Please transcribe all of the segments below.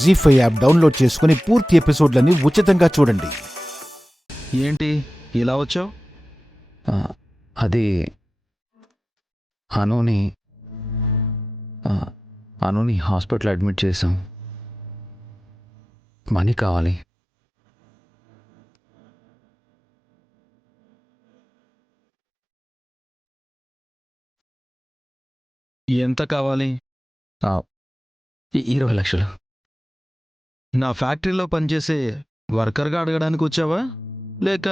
జీ5 app download చేసుకుని పూర్తి ఎపిసోడ్లని ఉచితంగా చూడండి. ఏంటి ఇలా వచ్చావు? అది అనుని హాస్పిటల్ అడ్మిట్ చేసాం. మనీ కావాలి. ఎంత కావాలి? 20 లక్షలు. నా ఫ్యాక్టరీలో పనిచేసే వర్కర్గా అడగడానికి వచ్చావా, లేక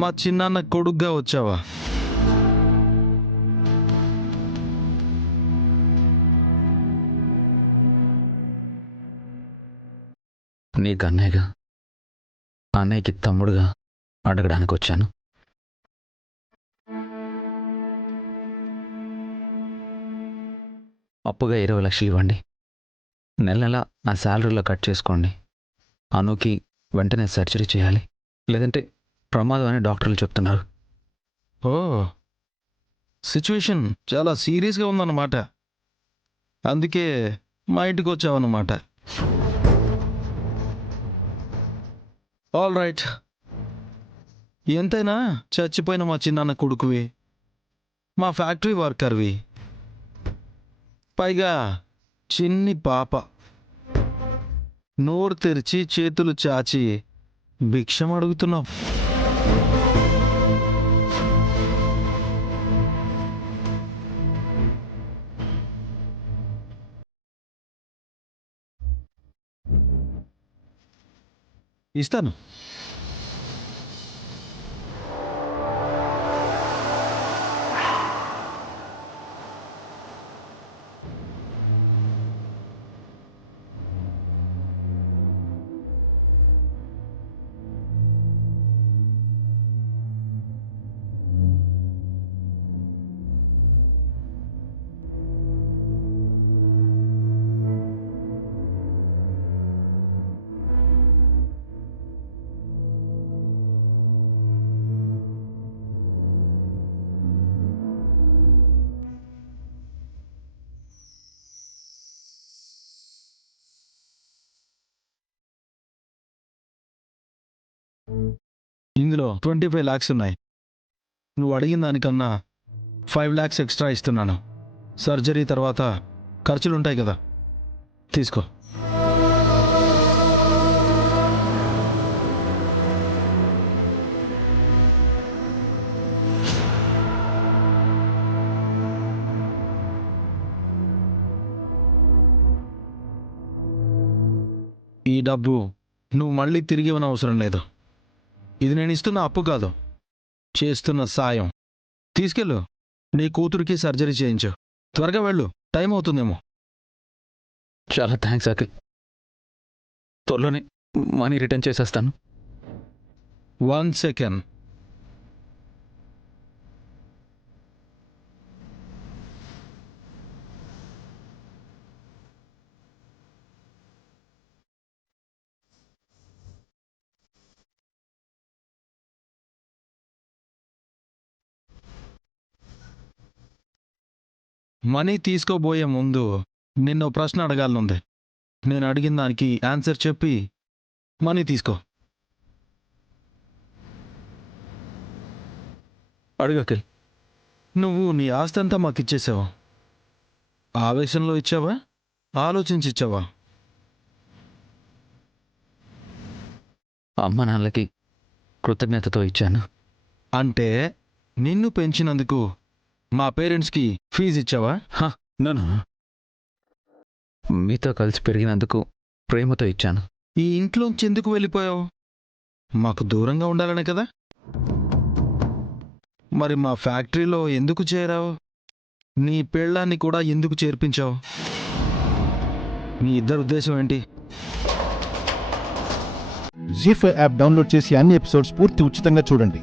మా చిన్నాన్న కొడుగ్గా వచ్చావా? నీకు అన్నయ్యగా, అన్నయ్యకి తమ్ముడుగా అడగడానికి వచ్చాను. అప్పుగా 20 లక్షలు ఇవ్వండి. నెల నెల నా శాలరీలో కట్ చేసుకోండి. అనుకి వెంటనే సర్జరీ చేయాలి, లేదంటే ప్రమాదం అని డాక్టర్లు చెప్తున్నారు. ఓ, సిచ్యువేషన్ చాలా సీరియస్గా ఉందన్నమాట. అందుకే మా ఇంటికి వచ్చావన్నమాట. ఆల్ రైట్, ఎంతైనా చచ్చిపోయిన మా చిన్నాన్న కొడుకువి, మా ఫ్యాక్టరీ వర్కర్వి, పైగా చిన్ని పాప. నోరు తెరిచి చేతులు చాచి భిక్షం అడుగుతున్నావు. ఇస్తాను. ఇందులో 25 lakhs ఉన్నాయి. నువ్వు అడిగిన దానికన్నా 5 lakhs ఎక్స్ట్రా ఇస్తున్నాను. సర్జరీ తర్వాత ఖర్చులుంటాయి కదా, తీసుకో. ఈ డబ్బు నువ్వు మళ్ళీ తిరిగి ఇవ్వనవసరం లేదు. ఇది నేను ఇస్తున్న అప్పు కాదు, చేస్తున్న సాయం. తీసుకెళ్ళు, నీ కూతురికి సర్జరీ చేయించు. త్వరగా వెళ్ళు, టైం అవుతుందేమో. చాలా థ్యాంక్స్ అఖిల్. త్వరలోనే మనీ రిటర్న్ చేసేస్తాను. 1 second. మనీ తీసుకోబోయే ముందు నిన్నో ప్రశ్న అడగాలనుంది. నేను అడిగిన దానికి ఆన్సర్ చెప్పి మనీ తీసుకో. అడుగు అఖిల్. నువ్వు నీ ఆస్తి అంతా మాకు ఇచ్చేసావా? ఆవేశంలో ఇచ్చావా, ఆలోచించి ఇచ్చావా? అమ్మ నాన్నలకి కృతజ్ఞతతో ఇచ్చాను. అంటే నిన్ను పెంచినందుకు మా పేరెంట్స్కి ఫీజు ఇచ్చావా? నన్ను మీతో కలిసి పెరిగినందుకు ప్రేమతో ఇచ్చాను. ఈ ఇంట్లోంచి ఎందుకు వెళ్ళిపోయావు? మాకు దూరంగా ఉండాలనే కదా. మరి మా ఫ్యాక్టరీలో ఎందుకు చేరావు? నీ పెళ్ళాన్ని కూడా ఎందుకు చేర్పించావు? మీ ఇద్దరు ఉద్దేశం ఏంటి? జీ5 యాప్ డౌన్లోడ్ చేసి అన్ని ఎపిసోడ్స్ పూర్తి ఉచితంగా చూడండి.